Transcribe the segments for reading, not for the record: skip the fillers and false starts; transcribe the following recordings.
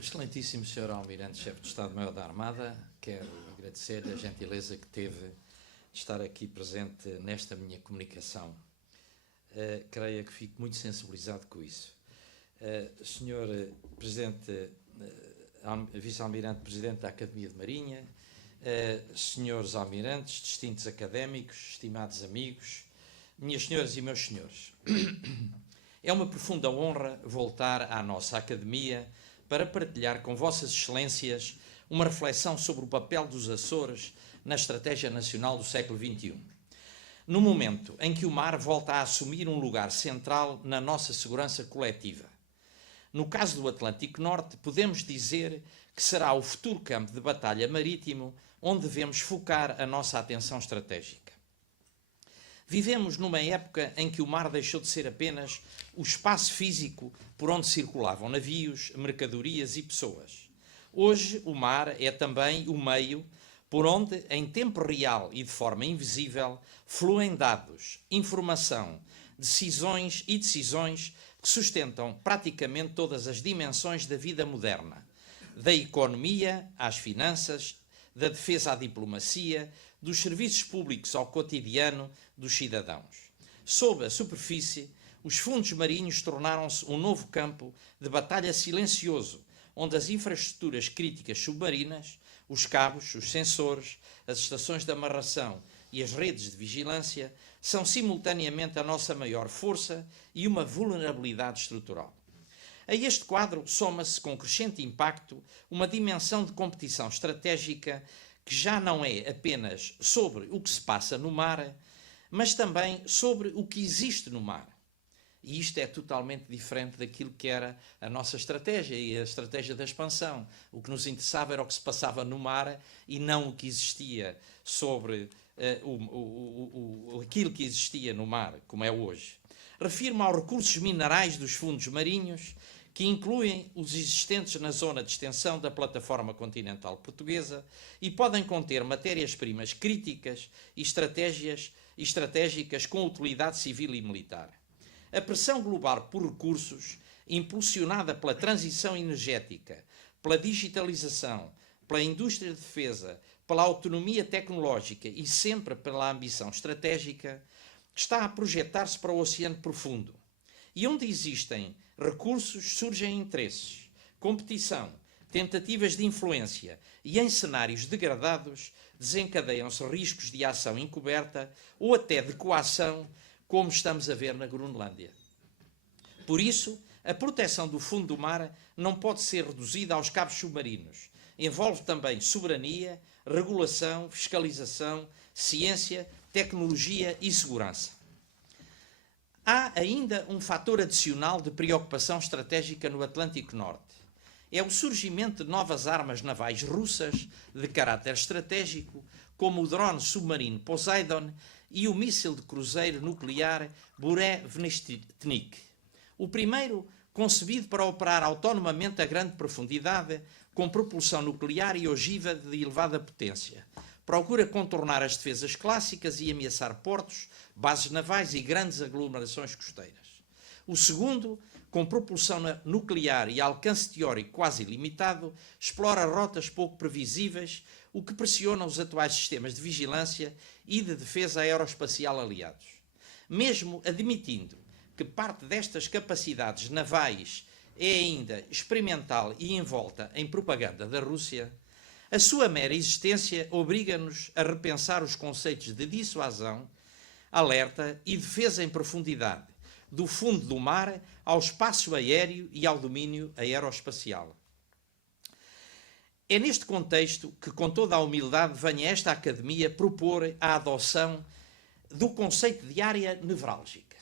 Excelentíssimo Sr. Almirante-Chefe de Estado-Maior da Armada, quero agradecer-lhe a gentileza que teve de estar aqui presente nesta minha comunicação. Creio que fico muito sensibilizado com isso. Sr. Presidente, Vice-Almirante Presidente da Academia de Marinha, Senhores Almirantes, distintos académicos, estimados amigos, minhas senhoras e meus senhores, é uma profunda honra voltar à nossa Academia para partilhar com Vossas Excelências uma reflexão sobre o papel dos Açores na Estratégia Nacional do século XXI. No momento em que o mar volta a assumir um lugar central na nossa segurança coletiva. No caso do Atlântico Norte, podemos dizer que será o futuro campo de batalha marítimo onde devemos focar a nossa atenção estratégica. Vivemos numa época em que o mar deixou de ser apenas o espaço físico por onde circulavam navios, mercadorias e pessoas. Hoje, o mar é também o meio por onde, em tempo real e de forma invisível, fluem dados, informação, decisões que sustentam praticamente todas as dimensões da vida moderna, da economia às finanças, da defesa à diplomacia, dos serviços públicos ao cotidiano dos cidadãos. Sob a superfície, os fundos marinhos tornaram-se um novo campo de batalha silencioso, onde as infraestruturas críticas submarinas, os cabos, os sensores, as estações de amarração e as redes de vigilância são simultaneamente a nossa maior força e uma vulnerabilidade estrutural. A este quadro soma-se com crescente impacto uma dimensão de competição estratégica que já não é apenas sobre o que se passa no mar, mas também sobre o que existe no mar. E isto é totalmente diferente daquilo que era a nossa estratégia e a estratégia da expansão. O que nos interessava era o que se passava no mar e não o que existia sobre aquilo que existia no mar, como é hoje. Refiro-me aos recursos minerais dos fundos marinhos, que incluem os existentes na zona de extensão da plataforma continental portuguesa e podem conter matérias-primas críticas e estratégicas com utilidade civil e militar. A pressão global por recursos, impulsionada pela transição energética, pela digitalização, pela indústria de defesa, pela autonomia tecnológica e sempre pela ambição estratégica, está a projetar-se para o oceano profundo. E onde existem recursos, surgem interesses, competição, tentativas de influência e, em cenários degradados, desencadeiam-se riscos de ação encoberta ou até de coação, como estamos a ver na Groenlândia. Por isso, a proteção do fundo do mar não pode ser reduzida aos cabos submarinos. Envolve também soberania, regulação, fiscalização, ciência, tecnologia e segurança. Há ainda um fator adicional de preocupação estratégica no Atlântico Norte. É o surgimento de novas armas navais russas de caráter estratégico, como o drone submarino Poseidon e o míssil de cruzeiro nuclear Burevestnik. O primeiro, concebido para operar autonomamente a grande profundidade, com propulsão nuclear e ogiva de elevada potência. Procura contornar as defesas clássicas e ameaçar portos, bases navais e grandes aglomerações costeiras. O segundo, com propulsão nuclear e alcance teórico quase ilimitado, explora rotas pouco previsíveis, o que pressiona os atuais sistemas de vigilância e de defesa aeroespacial aliados. Mesmo admitindo que parte destas capacidades navais é ainda experimental e envolta em propaganda da Rússia, a sua mera existência obriga-nos a repensar os conceitos de dissuasão, alerta e defesa em profundidade, do fundo do mar ao espaço aéreo e ao domínio aeroespacial. É neste contexto que, com toda a humildade, venho a esta Academia propor a adoção do conceito de área nevrálgica,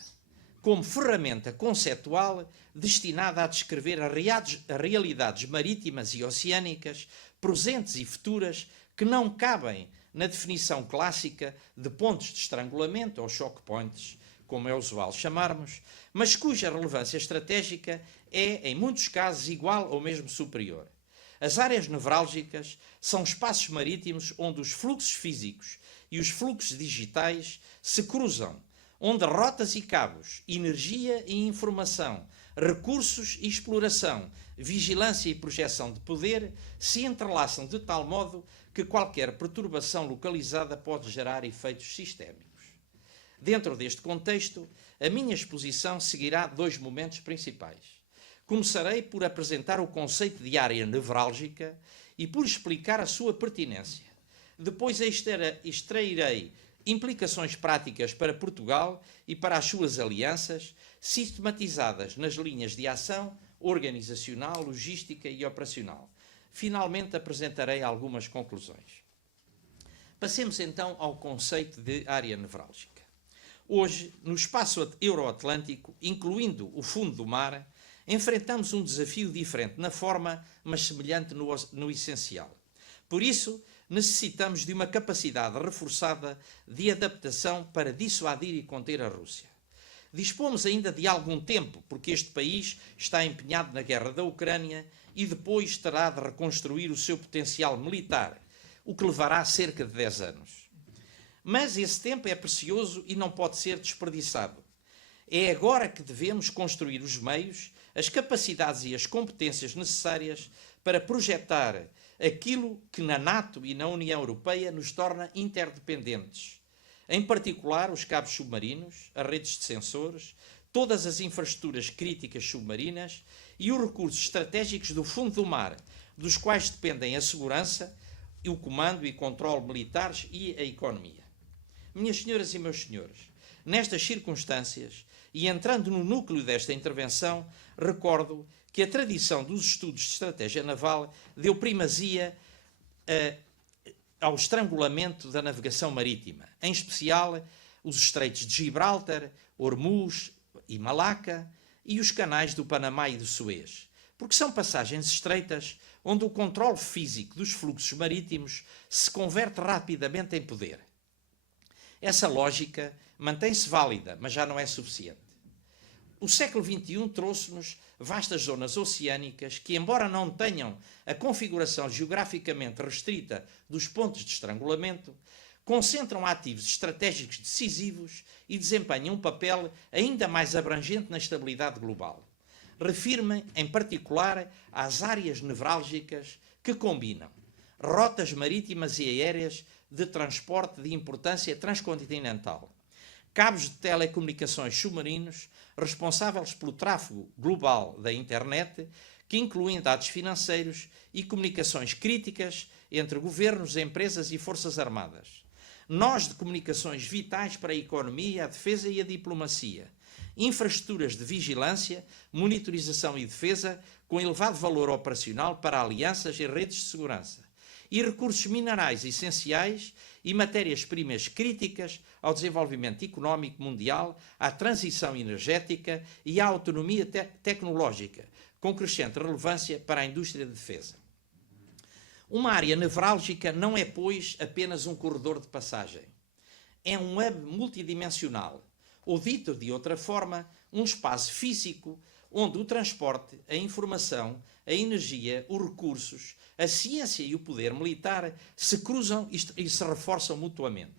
como ferramenta conceptual destinada a descrever as realidades marítimas e oceânicas, presentes e futuras, que não cabem na definição clássica de pontos de estrangulamento ou choke points, como é usual chamarmos, mas cuja relevância estratégica é, em muitos casos, igual ou mesmo superior. As áreas nevrálgicas são espaços marítimos onde os fluxos físicos e os fluxos digitais se cruzam, onde rotas e cabos, energia e informação, recursos e exploração, vigilância e projeção de poder se entrelaçam de tal modo que qualquer perturbação localizada pode gerar efeitos sistémicos. Dentro deste contexto, a minha exposição seguirá dois momentos principais. Começarei por apresentar o conceito de área nevrálgica e por explicar a sua pertinência. Depois extrairei implicações práticas para Portugal e para as suas alianças, sistematizadas nas linhas de ação organizacional, logística e operacional. Finalmente apresentarei algumas conclusões. Passemos então ao conceito de área nevrálgica. Hoje, no espaço euroatlântico, incluindo o fundo do mar, enfrentamos um desafio diferente na forma, mas semelhante no essencial. Por isso, necessitamos de uma capacidade reforçada de adaptação para dissuadir e conter a Rússia. Dispomos ainda de algum tempo, porque este país está empenhado na guerra da Ucrânia e depois terá de reconstruir o seu potencial militar, o que levará cerca de 10 anos. Mas esse tempo é precioso e não pode ser desperdiçado. É agora que devemos construir os meios, as capacidades e as competências necessárias para projetar aquilo que na NATO e na União Europeia nos torna interdependentes. Em particular, os cabos submarinos, as redes de sensores, todas as infraestruturas críticas submarinas e os recursos estratégicos do fundo do mar, dos quais dependem a segurança, o comando e controle militares e a economia. Minhas senhoras e meus senhores, nestas circunstâncias, e entrando no núcleo desta intervenção, recordo que a tradição dos estudos de estratégia naval deu primazia ao estrangulamento da navegação marítima, em especial os estreitos de Gibraltar, Hormuz e Malaca e os canais do Panamá e do Suez, porque são passagens estreitas onde o controle físico dos fluxos marítimos se converte rapidamente em poder. Essa lógica mantém-se válida, mas já não é suficiente. O século XXI trouxe-nos vastas zonas oceânicas que, embora não tenham a configuração geograficamente restrita dos pontos de estrangulamento, concentram ativos estratégicos decisivos e desempenham um papel ainda mais abrangente na estabilidade global. Refiro-me, em particular, às áreas nevrálgicas que combinam rotas marítimas e aéreas de transporte de importância transcontinental, cabos de telecomunicações submarinos responsáveis pelo tráfego global da internet, que incluem dados financeiros e comunicações críticas entre governos, empresas e forças armadas. Nós de comunicações vitais para a economia, a defesa e a diplomacia. Infraestruturas de vigilância, monitorização e defesa com elevado valor operacional para alianças e redes de segurança. E recursos minerais essenciais e matérias-primas críticas ao desenvolvimento económico mundial, à transição energética e à autonomia tecnológica, com crescente relevância para a indústria de defesa. Uma área nevrálgica não é, pois, apenas um corredor de passagem. É um hub multidimensional, ou dito de outra forma, um espaço físico onde o transporte, a informação, a energia, os recursos, a ciência e o poder militar se cruzam e se reforçam mutuamente.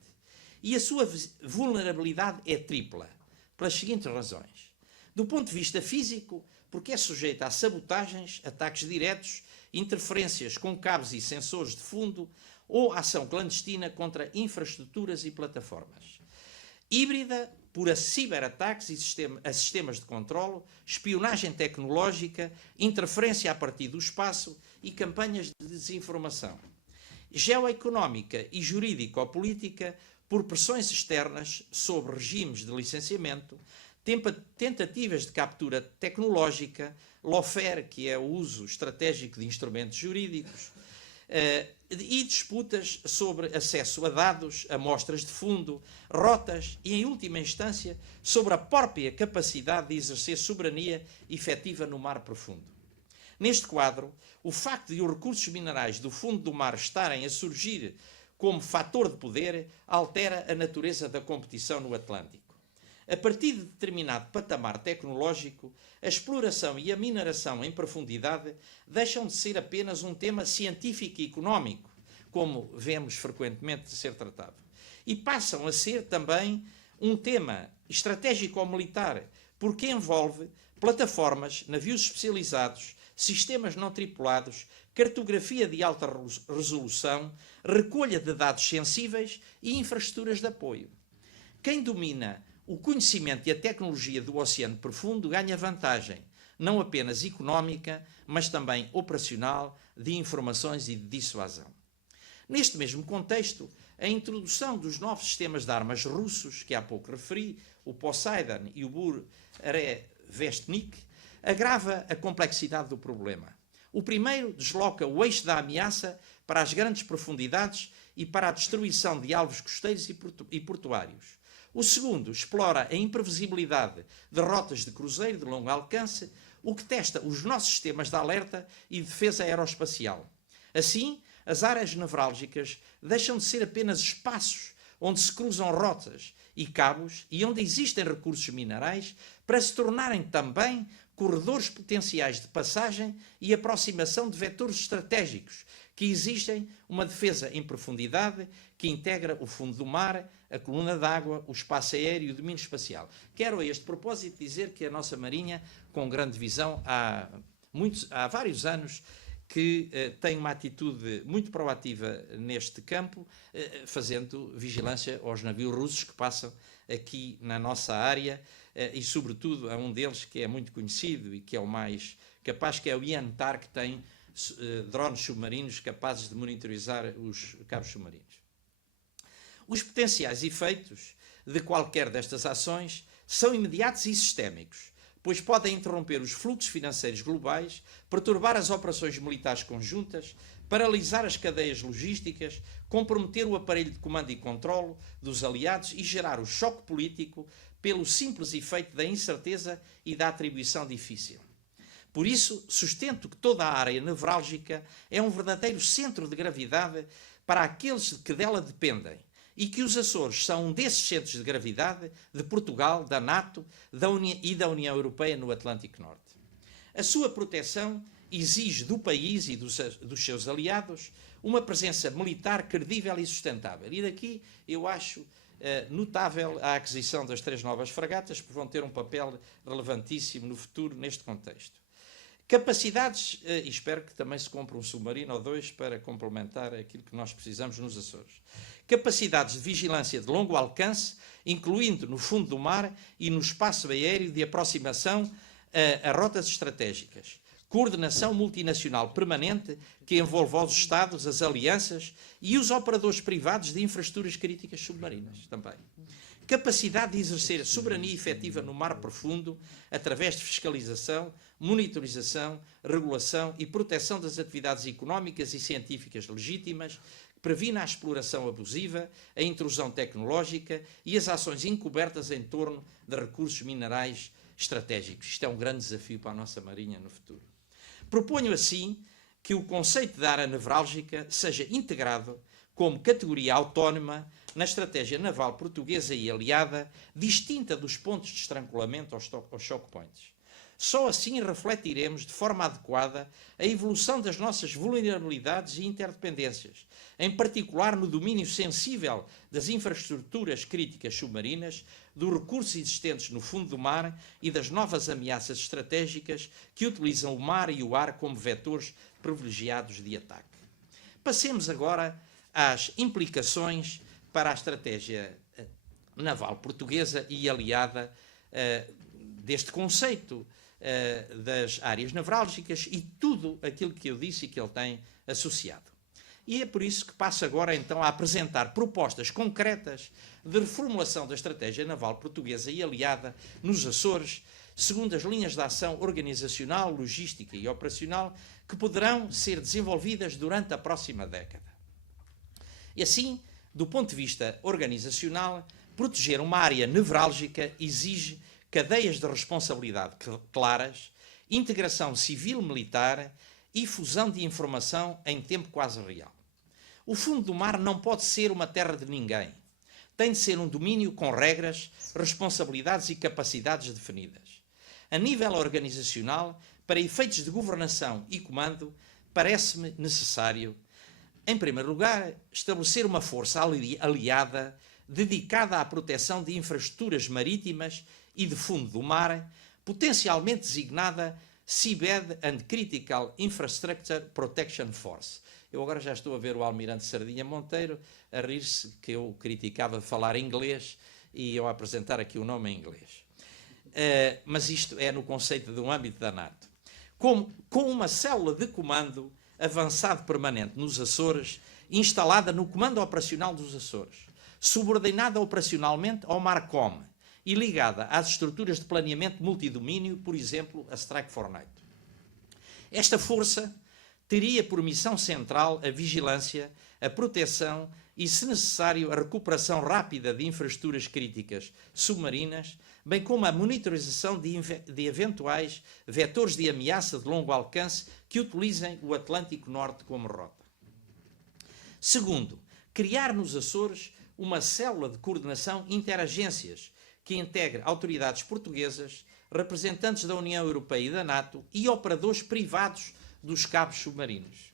E a sua vulnerabilidade é tripla, pelas seguintes razões. Do ponto de vista físico, porque é sujeita a sabotagens, ataques diretos, interferências com cabos e sensores de fundo ou ação clandestina contra infraestruturas e plataformas. Híbrida por ciberataques a sistemas de controlo, espionagem tecnológica, interferência a partir do espaço e campanhas de desinformação. Geoeconómica e jurídico-política por pressões externas sobre regimes de licenciamento, tentativas de captura tecnológica, lawfare, que é o uso estratégico de instrumentos jurídicos, e disputas sobre acesso a dados, amostras de fundo, rotas e, em última instância, sobre a própria capacidade de exercer soberania efetiva no mar profundo. Neste quadro, o facto de os recursos minerais do fundo do mar estarem a surgir como fator de poder altera a natureza da competição no Atlântico. A partir de determinado patamar tecnológico, a exploração e a mineração em profundidade deixam de ser apenas um tema científico e económico, como vemos frequentemente ser tratado, e passam a ser também um tema estratégico ou militar, porque envolve plataformas, navios especializados, sistemas não tripulados, cartografia de alta resolução, recolha de dados sensíveis e infraestruturas de apoio. Quem domina o conhecimento e a tecnologia do oceano profundo ganha vantagem, não apenas económica, mas também operacional, de informações e de dissuasão. Neste mesmo contexto, a introdução dos novos sistemas de armas russos, que há pouco referi, o Poseidon e o Burevestnik, agrava a complexidade do problema. O primeiro desloca o eixo da ameaça para as grandes profundidades e para a destruição de alvos costeiros e portuários. O segundo explora a imprevisibilidade de rotas de cruzeiro de longo alcance, o que testa os nossos sistemas de alerta e defesa aeroespacial. Assim, as áreas nevrálgicas deixam de ser apenas espaços onde se cruzam rotas e cabos e onde existem recursos minerais para se tornarem também corredores potenciais de passagem e aproximação de vetores estratégicos que exigem uma defesa em profundidade que integra o fundo do mar, a coluna d'água, o espaço aéreo e o domínio espacial. Quero a este propósito dizer que a nossa Marinha, com grande visão, há vários anos que tem uma atitude muito proativa neste campo, fazendo vigilância aos navios russos que passam aqui na nossa área e, sobretudo, a um deles que é muito conhecido e que é o mais capaz, que é o Yantar, que tem drones submarinos capazes de monitorizar os cabos submarinos. Os potenciais efeitos de qualquer destas ações são imediatos e sistémicos, pois podem interromper os fluxos financeiros globais, perturbar as operações militares conjuntas, paralisar as cadeias logísticas, comprometer o aparelho de comando e controlo dos aliados e gerar o choque político pelo simples efeito da incerteza e da atribuição difícil. Por isso, sustento que toda a área nevrálgica é um verdadeiro centro de gravidade para aqueles que dela dependem, e que os Açores são um desses centros de gravidade de Portugal, da NATO e da União Europeia no Atlântico Norte. A sua proteção exige do país e dos seus aliados uma presença militar credível e sustentável. E daqui eu acho notável a aquisição das 3 novas fragatas, que vão ter um papel relevantíssimo no futuro neste contexto. Capacidades, e espero que também se compre um submarino ou 2 para complementar aquilo que nós precisamos nos Açores. Capacidades de vigilância de longo alcance, incluindo no fundo do mar e no espaço aéreo de aproximação a rotas estratégicas. Coordenação multinacional permanente que envolva os Estados, as alianças e os operadores privados de infraestruturas críticas submarinas também. Capacidade de exercer soberania efetiva no mar profundo através de fiscalização, monitorização, regulação e proteção das atividades económicas e científicas legítimas, que previna a exploração abusiva, a intrusão tecnológica e as ações encobertas em torno de recursos minerais estratégicos. Isto é um grande desafio para a nossa Marinha no futuro. Proponho, assim, que o conceito de área nevrálgica seja integrado como categoria autónoma na estratégia naval portuguesa e aliada, distinta dos pontos de estrangulamento aos choke points. Só assim refletiremos de forma adequada a evolução das nossas vulnerabilidades e interdependências, em particular no domínio sensível das infraestruturas críticas submarinas, dos recursos existentes no fundo do mar e das novas ameaças estratégicas que utilizam o mar e o ar como vetores privilegiados de ataque. Passemos agora às implicações para a estratégia naval portuguesa e aliada deste conceito das áreas nevrálgicas e tudo aquilo que eu disse e que ele tem associado. E é por isso que passo agora então a apresentar propostas concretas de reformulação da estratégia naval portuguesa e aliada nos Açores, segundo as linhas de ação organizacional, logística e operacional que poderão ser desenvolvidas durante a próxima década. E assim, do ponto de vista organizacional, proteger uma área nevrálgica exige cadeias de responsabilidade claras, integração civil-militar e fusão de informação em tempo quase real. O fundo do mar não pode ser uma terra de ninguém. Tem de ser um domínio com regras, responsabilidades e capacidades definidas. A nível organizacional, para efeitos de governação e comando, parece-me necessário, em primeiro lugar, estabelecer uma força aliada dedicada à proteção de infraestruturas marítimas e de fundo do mar, potencialmente designada Seabed and Critical Infrastructure Protection Force. Eu agora já estou a ver o Almirante Sardinha Monteiro a rir-se que eu criticava falar inglês e eu a apresentar aqui o nome em inglês. Mas isto é no conceito de um âmbito da NATO. Com uma célula de comando avançado permanente nos Açores, instalada no Comando Operacional dos Açores, subordinada operacionalmente ao MARCOM e ligada às estruturas de planeamento multidomínio, por exemplo, a Strike Force. Esta força teria por missão central a vigilância, a proteção e, se necessário, a recuperação rápida de infraestruturas críticas submarinas, bem como a monitorização de eventuais vetores de ameaça de longo alcance que utilizem o Atlântico Norte como rota. Segundo, criar nos Açores uma célula de coordenação interagências que integre autoridades portuguesas, representantes da União Europeia e da NATO e operadores privados dos cabos submarinos.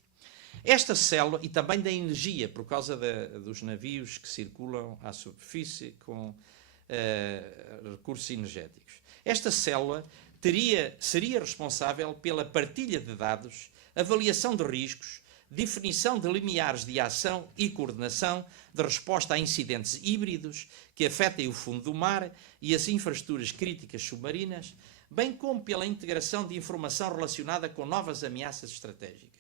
Esta célula, e também da energia, por causa dos navios que circulam à superfície com recursos energéticos. Esta célula seria responsável pela partilha de dados, avaliação de riscos, definição de limiares de ação e coordenação de resposta a incidentes híbridos que afetem o fundo do mar e as infraestruturas críticas submarinas, bem como pela integração de informação relacionada com novas ameaças estratégicas.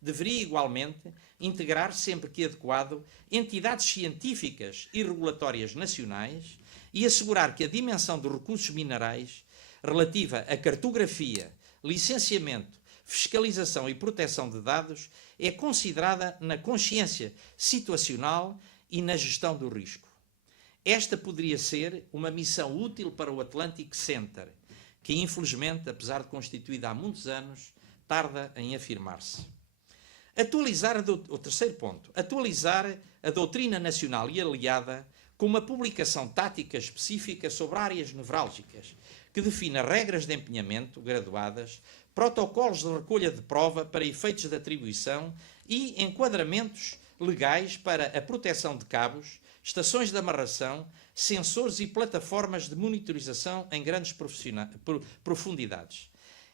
Deveria, igualmente, integrar, sempre que adequado, entidades científicas e regulatórias nacionais e assegurar que a dimensão dos recursos minerais, relativa à cartografia, licenciamento, fiscalização e proteção de dados, é considerada na consciência situacional e na gestão do risco. Esta poderia ser uma missão útil para o Atlantic Center, que infelizmente, apesar de constituída há muitos anos, tarda em afirmar-se. O terceiro ponto, atualizar a doutrina nacional e aliada com uma publicação tática específica sobre áreas nevrálgicas, que defina regras de empenhamento graduadas, protocolos de recolha de prova para efeitos de atribuição e enquadramentos legais para a proteção de cabos, estações de amarração, sensores e plataformas de monitorização em grandes profundidades.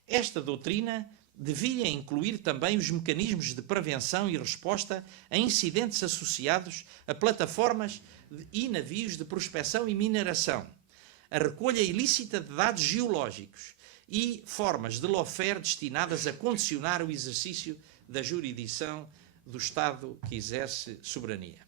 Esta doutrina devia incluir também os mecanismos de prevenção e resposta a incidentes associados a plataformas e navios de prospecção e mineração, a recolha ilícita de dados geológicos e formas de lawfare destinadas a condicionar o exercício da jurisdição do Estado que exerce soberania.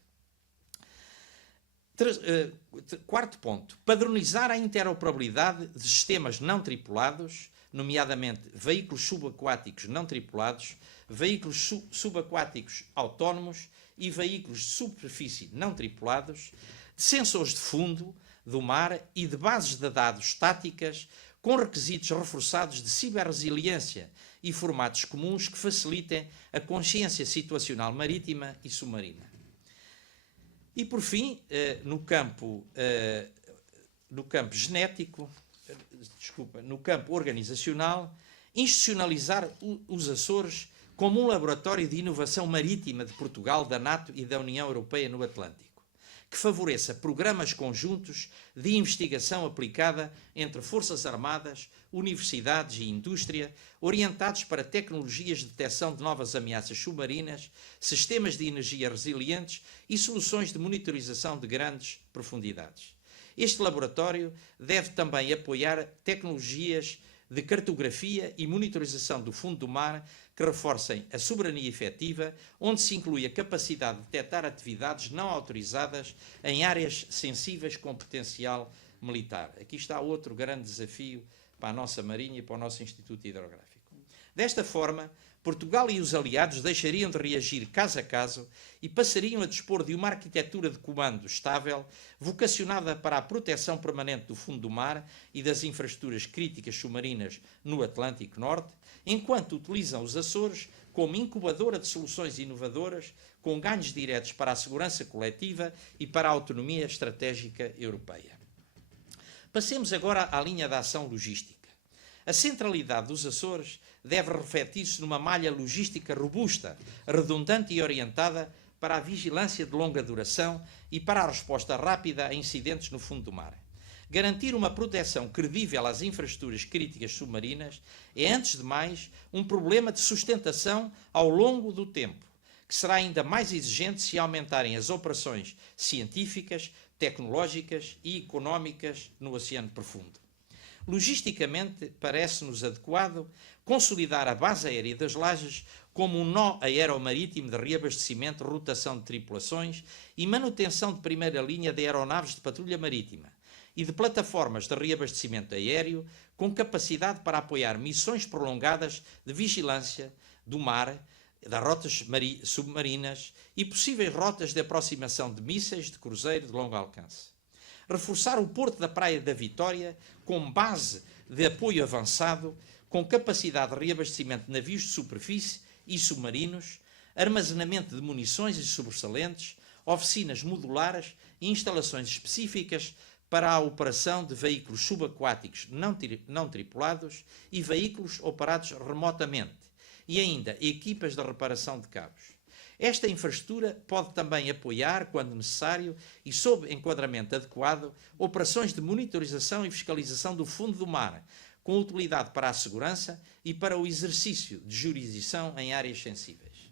Quarto ponto, padronizar a interoperabilidade de sistemas não tripulados, nomeadamente veículos subaquáticos não tripulados, veículos subaquáticos autónomos e veículos de superfície não tripulados, de sensores de fundo do mar e de bases de dados estáticas com requisitos reforçados de ciberresiliência e formatos comuns que facilitem a consciência situacional marítima e submarina. E, por fim, no campo organizacional, institucionalizar os Açores como um laboratório de inovação marítima de Portugal, da NATO e da União Europeia no Atlântico, que favoreça programas conjuntos de investigação aplicada entre Forças Armadas, universidades e indústria, orientados para tecnologias de detecção de novas ameaças submarinas, sistemas de energia resilientes e soluções de monitorização de grandes profundidades. Este laboratório deve também apoiar tecnologias de cartografia e monitorização do fundo do mar que reforcem a soberania efetiva, onde se inclui a capacidade de detectar atividades não autorizadas em áreas sensíveis com potencial militar. Aqui está outro grande desafio para a nossa Marinha e para o nosso Instituto Hidrográfico. Desta forma, Portugal e os aliados deixariam de reagir caso a caso e passariam a dispor de uma arquitetura de comando estável, vocacionada para a proteção permanente do fundo do mar e das infraestruturas críticas submarinas no Atlântico Norte, enquanto utilizam os Açores como incubadora de soluções inovadoras, com ganhos diretos para a segurança coletiva e para a autonomia estratégica europeia. Passemos agora à linha de ação logística. A centralidade dos Açores deve refletir-se numa malha logística robusta, redundante e orientada para a vigilância de longa duração e para a resposta rápida a incidentes no fundo do mar. Garantir uma proteção credível às infraestruturas críticas submarinas é, antes de mais, um problema de sustentação ao longo do tempo, que será ainda mais exigente se aumentarem as operações científicas, tecnológicas e económicas no Oceano Profundo. Logisticamente, parece-nos adequado consolidar a base aérea das Lajes como um nó aeromarítimo de reabastecimento, rotação de tripulações e manutenção de primeira linha de aeronaves de patrulha marítima e de plataformas de reabastecimento aéreo com capacidade para apoiar missões prolongadas de vigilância do mar, das rotas submarinas e possíveis rotas de aproximação de mísseis de cruzeiro de longo alcance. Reforçar o porto da Praia da Vitória com base de apoio avançado, com capacidade de reabastecimento de navios de superfície e submarinos, armazenamento de munições e sobressalentes, oficinas modulares e instalações específicas para a operação de veículos subaquáticos não tripulados e veículos operados remotamente, e ainda equipas de reparação de cabos. Esta infraestrutura pode também apoiar, quando necessário e sob enquadramento adequado, operações de monitorização e fiscalização do fundo do mar, com utilidade para a segurança e para o exercício de jurisdição em áreas sensíveis.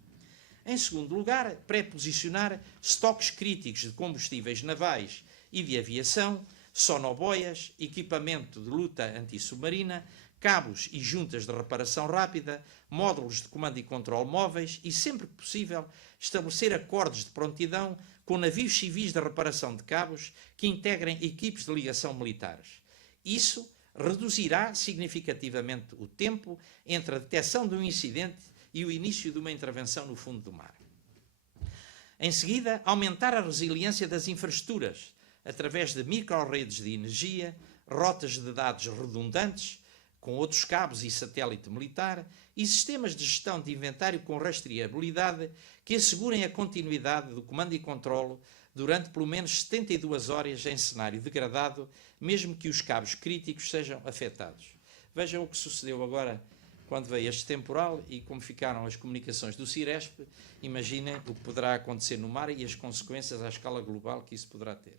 Em segundo lugar, pré-posicionar estoques críticos de combustíveis navais e de aviação, sonoboias, equipamento de luta antissubmarina, cabos e juntas de reparação rápida, módulos de comando e controle móveis e, sempre que possível, estabelecer acordos de prontidão com navios civis de reparação de cabos que integrem equipes de ligação militares. Isso reduzirá significativamente o tempo entre a detecção de um incidente e o início de uma intervenção no fundo do mar. Em seguida, aumentar a resiliência das infraestruturas através de micro-redes de energia, rotas de dados redundantes, com outros cabos e satélite militar, e sistemas de gestão de inventário com rastreabilidade que assegurem a continuidade do comando e controlo durante pelo menos 72 horas em cenário degradado, mesmo que os cabos críticos sejam afetados. Vejam o que sucedeu agora quando veio este temporal e como ficaram as comunicações do Ciresp. Imaginem o que poderá acontecer no mar e as consequências à escala global que isso poderá ter.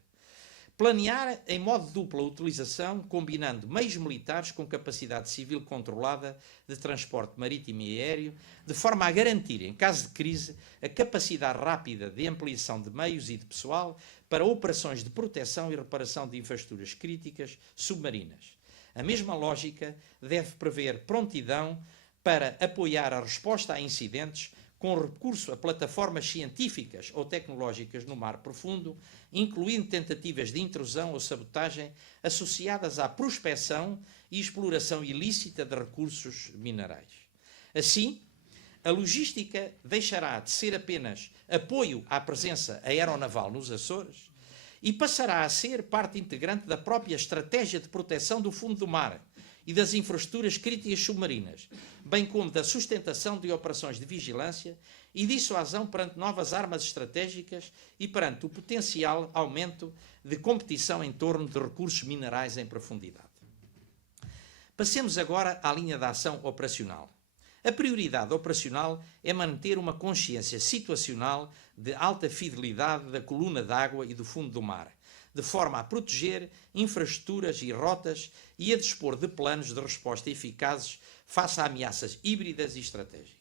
Planear em modo de dupla utilização, combinando meios militares com capacidade civil controlada de transporte marítimo e aéreo, de forma a garantir, em caso de crise, a capacidade rápida de ampliação de meios e de pessoal para operações de proteção e reparação de infraestruturas críticas submarinas. A mesma lógica deve prever prontidão para apoiar a resposta a incidentes com recurso a plataformas científicas ou tecnológicas no mar profundo, incluindo tentativas de intrusão ou sabotagem associadas à prospecção e exploração ilícita de recursos minerais. Assim, a logística deixará de ser apenas apoio à presença aeronaval nos Açores e passará a ser parte integrante da própria estratégia de proteção do fundo do mar e das infraestruturas críticas submarinas, bem como da sustentação de operações de vigilância e dissuasão perante novas armas estratégicas e perante o potencial aumento de competição em torno de recursos minerais em profundidade. Passemos agora à linha de ação operacional. A prioridade operacional é manter uma consciência situacional de alta fidelidade da coluna d'água e do fundo do mar, de forma a proteger infraestruturas e rotas e a dispor de planos de resposta eficazes face a ameaças híbridas e estratégicas.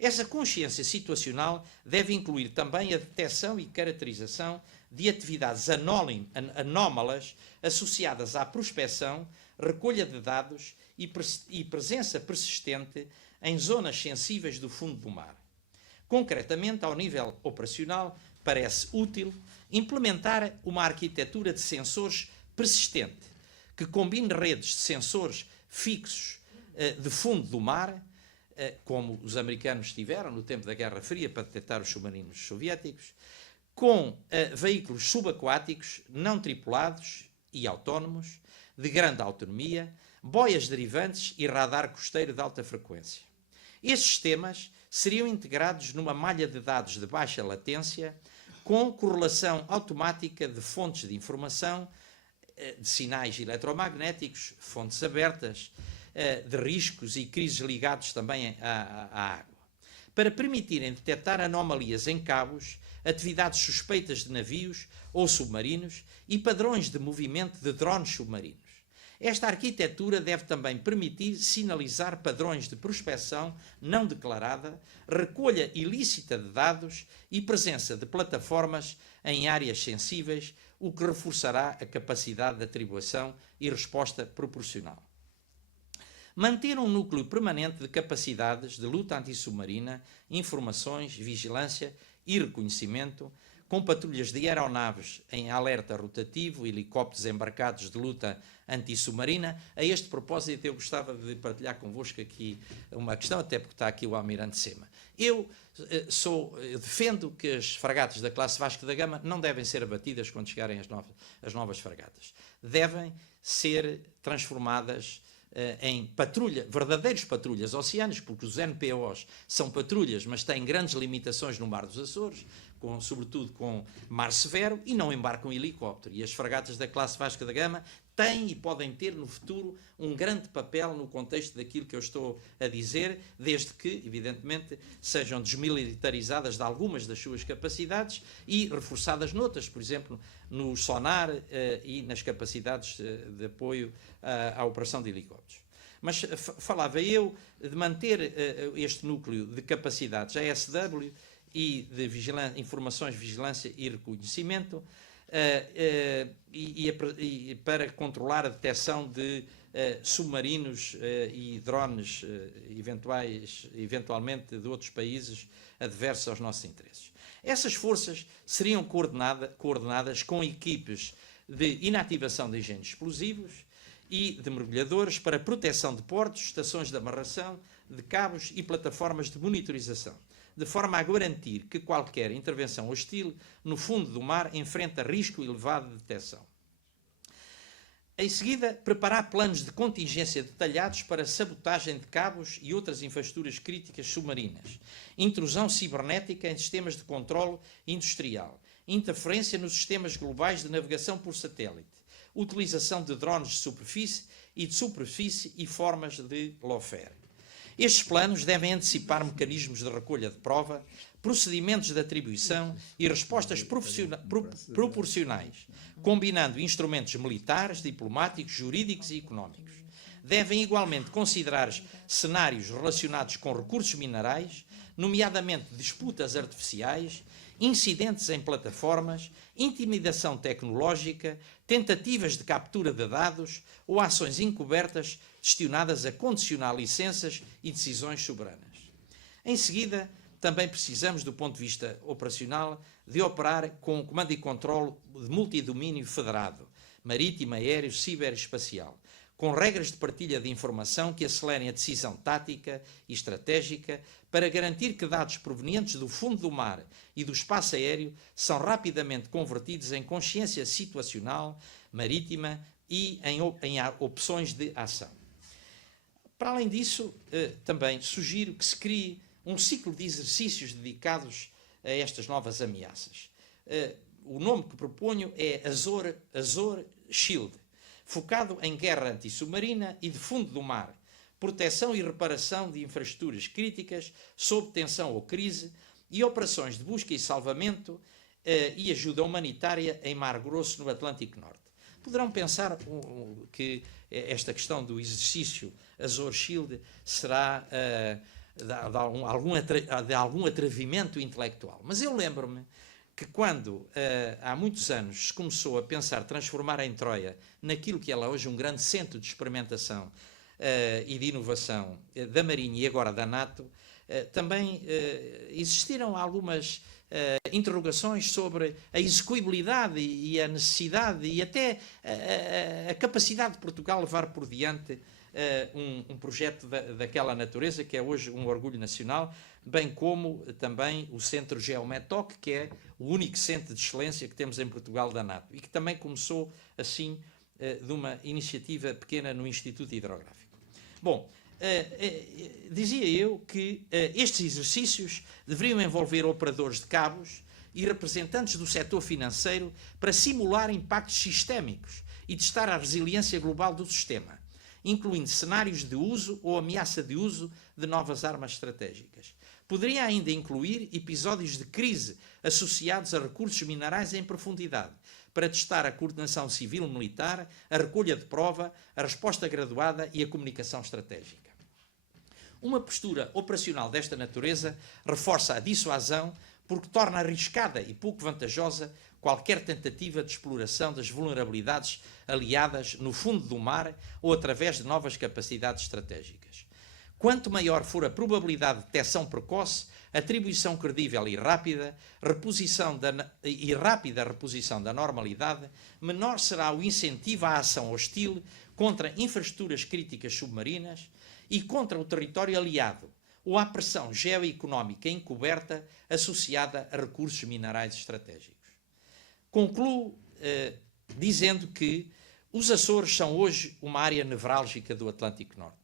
Essa consciência situacional deve incluir também a detecção e caracterização de atividades anómalas associadas à prospecção, recolha de dados e presença persistente em zonas sensíveis do fundo do mar. Concretamente, ao nível operacional, parece útil implementar uma arquitetura de sensores persistente, que combine redes de sensores fixos de fundo do mar, como os americanos tiveram no tempo da Guerra Fria para detectar os submarinos soviéticos, com veículos subaquáticos não tripulados e autónomos, de grande autonomia, boias derivantes e radar costeiro de alta frequência. Estes sistemas seriam integrados numa malha de dados de baixa latência, com correlação automática de fontes de informação, de sinais eletromagnéticos, fontes abertas, de riscos e crises ligados também à água. para permitirem detectar anomalias em cabos, atividades suspeitas de navios ou submarinos e padrões de movimento de drones submarinos. Esta arquitetura deve também permitir sinalizar padrões de prospecção não declarada, recolha ilícita de dados e presença de plataformas em áreas sensíveis, o que reforçará a capacidade de atribuição e resposta proporcional. Manter um núcleo permanente de capacidades de luta antissubmarina, informações, vigilância e reconhecimento, com patrulhas de aeronaves em alerta rotativo, helicópteros embarcados de luta antissubmarina. A este propósito, eu gostava de partilhar convosco aqui uma questão, até porque está aqui o Almirante Sema. Eu defendo que as fragatas da classe Vasco da Gama não devem ser abatidas quando chegarem as novas fragatas. Devem ser transformadas em verdadeiros patrulhas oceânicas, porque os NPOs são patrulhas, mas têm grandes limitações no Mar dos Açores, sobretudo com mar severo, e não embarcam helicóptero. E as fragatas da classe Vasco da Gama têm e podem ter no futuro um grande papel no contexto daquilo que eu estou a dizer, desde que, evidentemente, sejam desmilitarizadas de algumas das suas capacidades e reforçadas noutras, por exemplo, no sonar e nas capacidades de apoio à operação de helicópteros. Mas falava eu de manter este núcleo de capacidades ASW e de informações, vigilância e reconhecimento para controlar a detecção de submarinos e drones eventualmente de outros países adversos aos nossos interesses. Essas forças seriam coordenadas com equipes de inativação de engenhos explosivos e de mergulhadores para proteção de portos, estações de amarração, de cabos e plataformas de monitorização, de forma a garantir que qualquer intervenção hostil no fundo do mar enfrenta risco elevado de detecção. Em seguida, preparar planos de contingência detalhados para sabotagem de cabos e outras infraestruturas críticas submarinas, intrusão cibernética em sistemas de controle industrial, interferência nos sistemas globais de navegação por satélite, utilização de drones de superfície e formas de lawfare. Estes planos devem antecipar mecanismos de recolha de prova, procedimentos de atribuição e respostas proporcionais, combinando instrumentos militares, diplomáticos, jurídicos e económicos. Devem igualmente considerar cenários relacionados com recursos minerais, nomeadamente disputas artificiais, incidentes em plataformas, intimidação tecnológica, tentativas de captura de dados ou ações encobertas destinadas a condicionar licenças e decisões soberanas. Em seguida, também precisamos, do ponto de vista operacional, de operar com comando e controle de multidomínio federado, marítimo, aéreo, ciberespacial, com regras de partilha de informação que acelerem a decisão tática e estratégica para garantir que dados provenientes do fundo do mar e do espaço aéreo são rapidamente convertidos em consciência situacional, marítima e em opções de ação. Para além disso, também sugiro que se crie um ciclo de exercícios dedicados a estas novas ameaças. O nome que proponho é Azor Shield, focado em guerra antissubmarina e de fundo do mar, proteção e reparação de infraestruturas críticas sob tensão ou crise e operações de busca e salvamento e ajuda humanitária em mar grosso no Atlântico Norte. Poderão pensar que esta questão do exercício Azor Shield será de algum atrevimento intelectual. Mas eu lembro-me que quando, há muitos anos, se começou a pensar transformar em Troia naquilo que é lá hoje um grande centro de experimentação e de inovação da Marinha e agora da NATO, também existiram algumas interrogações sobre a execuibilidade e a necessidade e até a capacidade de Portugal levar por diante um projeto daquela natureza, que é hoje um orgulho nacional, bem como também o Centro Geometoc, que é o único centro de excelência que temos em Portugal da NATO, e que também começou assim de uma iniciativa pequena no Instituto Hidrográfico. Bom, dizia eu que estes exercícios deveriam envolver operadores de cabos e representantes do setor financeiro para simular impactos sistémicos e testar a resiliência global do sistema, incluindo cenários de uso ou ameaça de uso de novas armas estratégicas. poderia ainda incluir episódios de crise associados a recursos minerais em profundidade, para testar a coordenação civil-militar, a recolha de prova, a resposta graduada e a comunicação estratégica. Uma postura operacional desta natureza reforça a dissuasão porque torna arriscada e pouco vantajosa qualquer tentativa de exploração das vulnerabilidades aliadas no fundo do mar ou através de novas capacidades estratégicas. Quanto maior for a probabilidade de detecção precoce, atribuição credível e rápida reposição da normalidade, menor será o incentivo à ação hostil contra infraestruturas críticas submarinas e contra o território aliado, ou à pressão geoeconómica encoberta associada a recursos minerais estratégicos. Concluo dizendo que os Açores são hoje uma área nevrálgica do Atlântico Norte.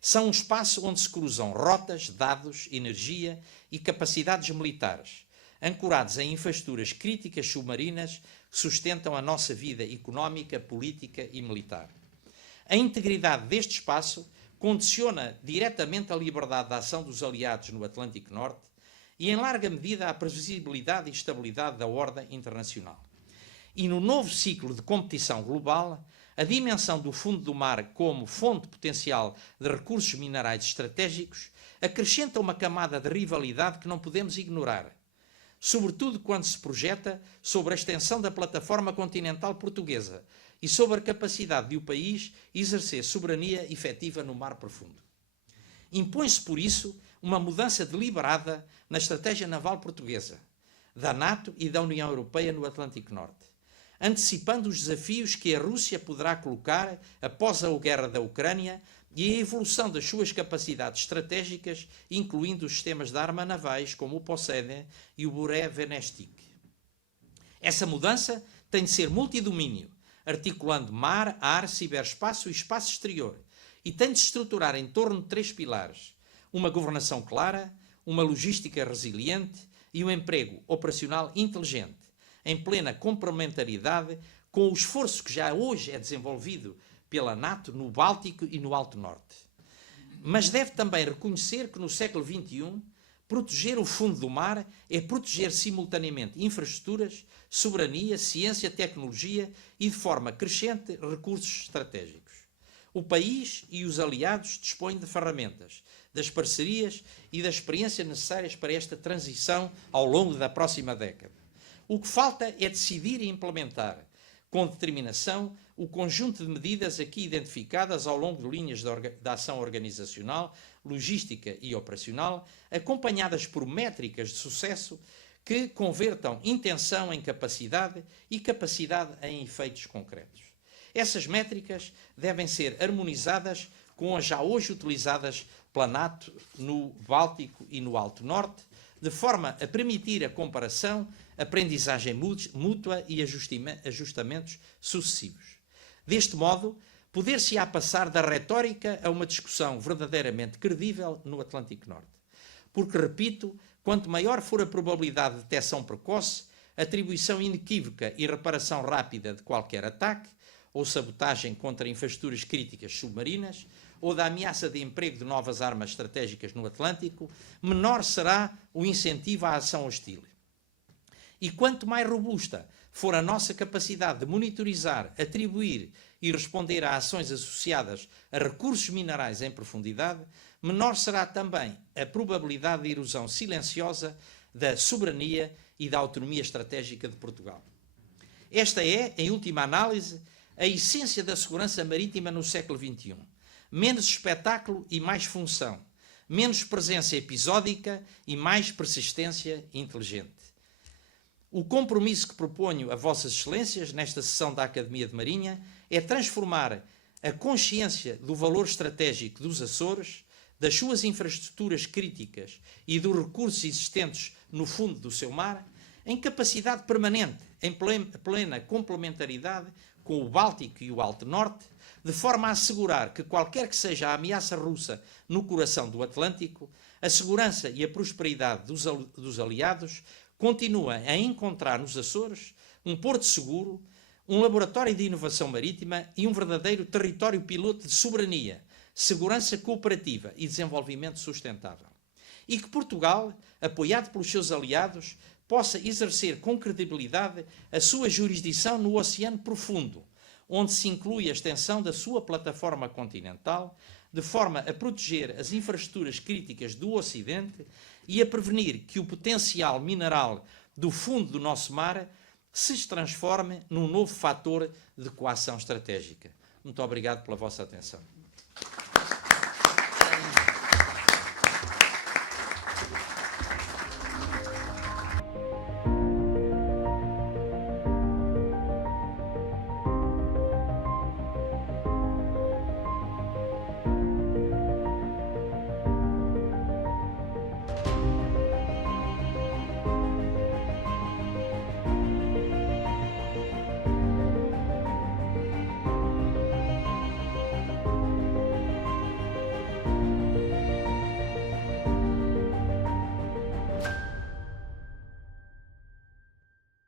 São um espaço onde se cruzam rotas, dados, energia e capacidades militares, ancorados em infraestruturas críticas submarinas que sustentam a nossa vida económica, política e militar. A integridade deste espaço condiciona diretamente a liberdade de ação dos aliados no Atlântico Norte e, em larga medida, a previsibilidade e estabilidade da ordem internacional. E no novo ciclo de competição global, a dimensão do fundo do mar como fonte potencial de recursos minerais estratégicos acrescenta uma camada de rivalidade que não podemos ignorar, sobretudo quando se projeta sobre a extensão da plataforma continental portuguesa e sobre a capacidade de o país exercer soberania efetiva no mar profundo. Impõe-se, por isso, uma mudança deliberada na estratégia naval portuguesa, da NATO e da União Europeia no Atlântico Norte, antecipando os desafios que a Rússia poderá colocar após a guerra da Ucrânia e a evolução das suas capacidades estratégicas, incluindo os sistemas de arma navais como o Poseidon e o Burev-Venestic. Essa mudança tem de ser multidomínio, articulando mar, ar, ciberespaço e espaço exterior, e tem de se estruturar em torno de 3 pilares: uma governação clara, uma logística resiliente e um emprego operacional inteligente, em plena complementaridade com o esforço que já hoje é desenvolvido pela NATO no Báltico e no Alto Norte. Mas deve também reconhecer que no século XXI, proteger o fundo do mar é proteger simultaneamente infraestruturas, soberania, ciência, tecnologia e, de forma crescente, recursos estratégicos. O país e os aliados dispõem de ferramentas, das parcerias e da experiência necessárias para esta transição ao longo da próxima década. O que falta é decidir e implementar, com determinação, o conjunto de medidas aqui identificadas ao longo de linhas de ação organizacional, logística e operacional, acompanhadas por métricas de sucesso que convertam intenção em capacidade e capacidade em efeitos concretos. Essas métricas devem ser harmonizadas com as já hoje utilizadas pela NATO no Báltico e no Alto Norte, de forma a permitir a comparação, aprendizagem mútua e ajustamentos sucessivos. Deste modo, poder-se-á passar da retórica a uma discussão verdadeiramente credível no Atlântico Norte. Porque, repito, quanto maior for a probabilidade de detecção precoce, atribuição inequívoca e reparação rápida de qualquer ataque ou sabotagem contra infraestruturas críticas submarinas, ou da ameaça de emprego de novas armas estratégicas no Atlântico, menor será o incentivo à ação hostil. E quanto mais robusta for a nossa capacidade de monitorizar, atribuir e responder a ações associadas a recursos minerais em profundidade, menor será também a probabilidade de erosão silenciosa da soberania e da autonomia estratégica de Portugal. Esta é, em última análise, a essência da segurança marítima no século XXI. Menos espetáculo e mais função, menos presença episódica e mais persistência inteligente. O compromisso que proponho a Vossas Excelências nesta sessão da Academia de Marinha é transformar a consciência do valor estratégico dos Açores, das suas infraestruturas críticas e dos recursos existentes no fundo do seu mar, em capacidade permanente, em plena complementaridade com o Báltico e o Alto Norte, de forma a assegurar que qualquer que seja a ameaça russa no coração do Atlântico, a segurança e a prosperidade dos aliados continuam a encontrar nos Açores um porto seguro, um laboratório de inovação marítima e um verdadeiro território piloto de soberania, segurança cooperativa e desenvolvimento sustentável. e que Portugal, apoiado pelos seus aliados, possa exercer com credibilidade a sua jurisdição no Oceano Profundo, onde se inclui a extensão da sua plataforma continental, de forma a proteger as infraestruturas críticas do Ocidente e a prevenir que o potencial mineral do fundo do nosso mar se transforme num novo fator de coação estratégica. Muito obrigado pela vossa atenção.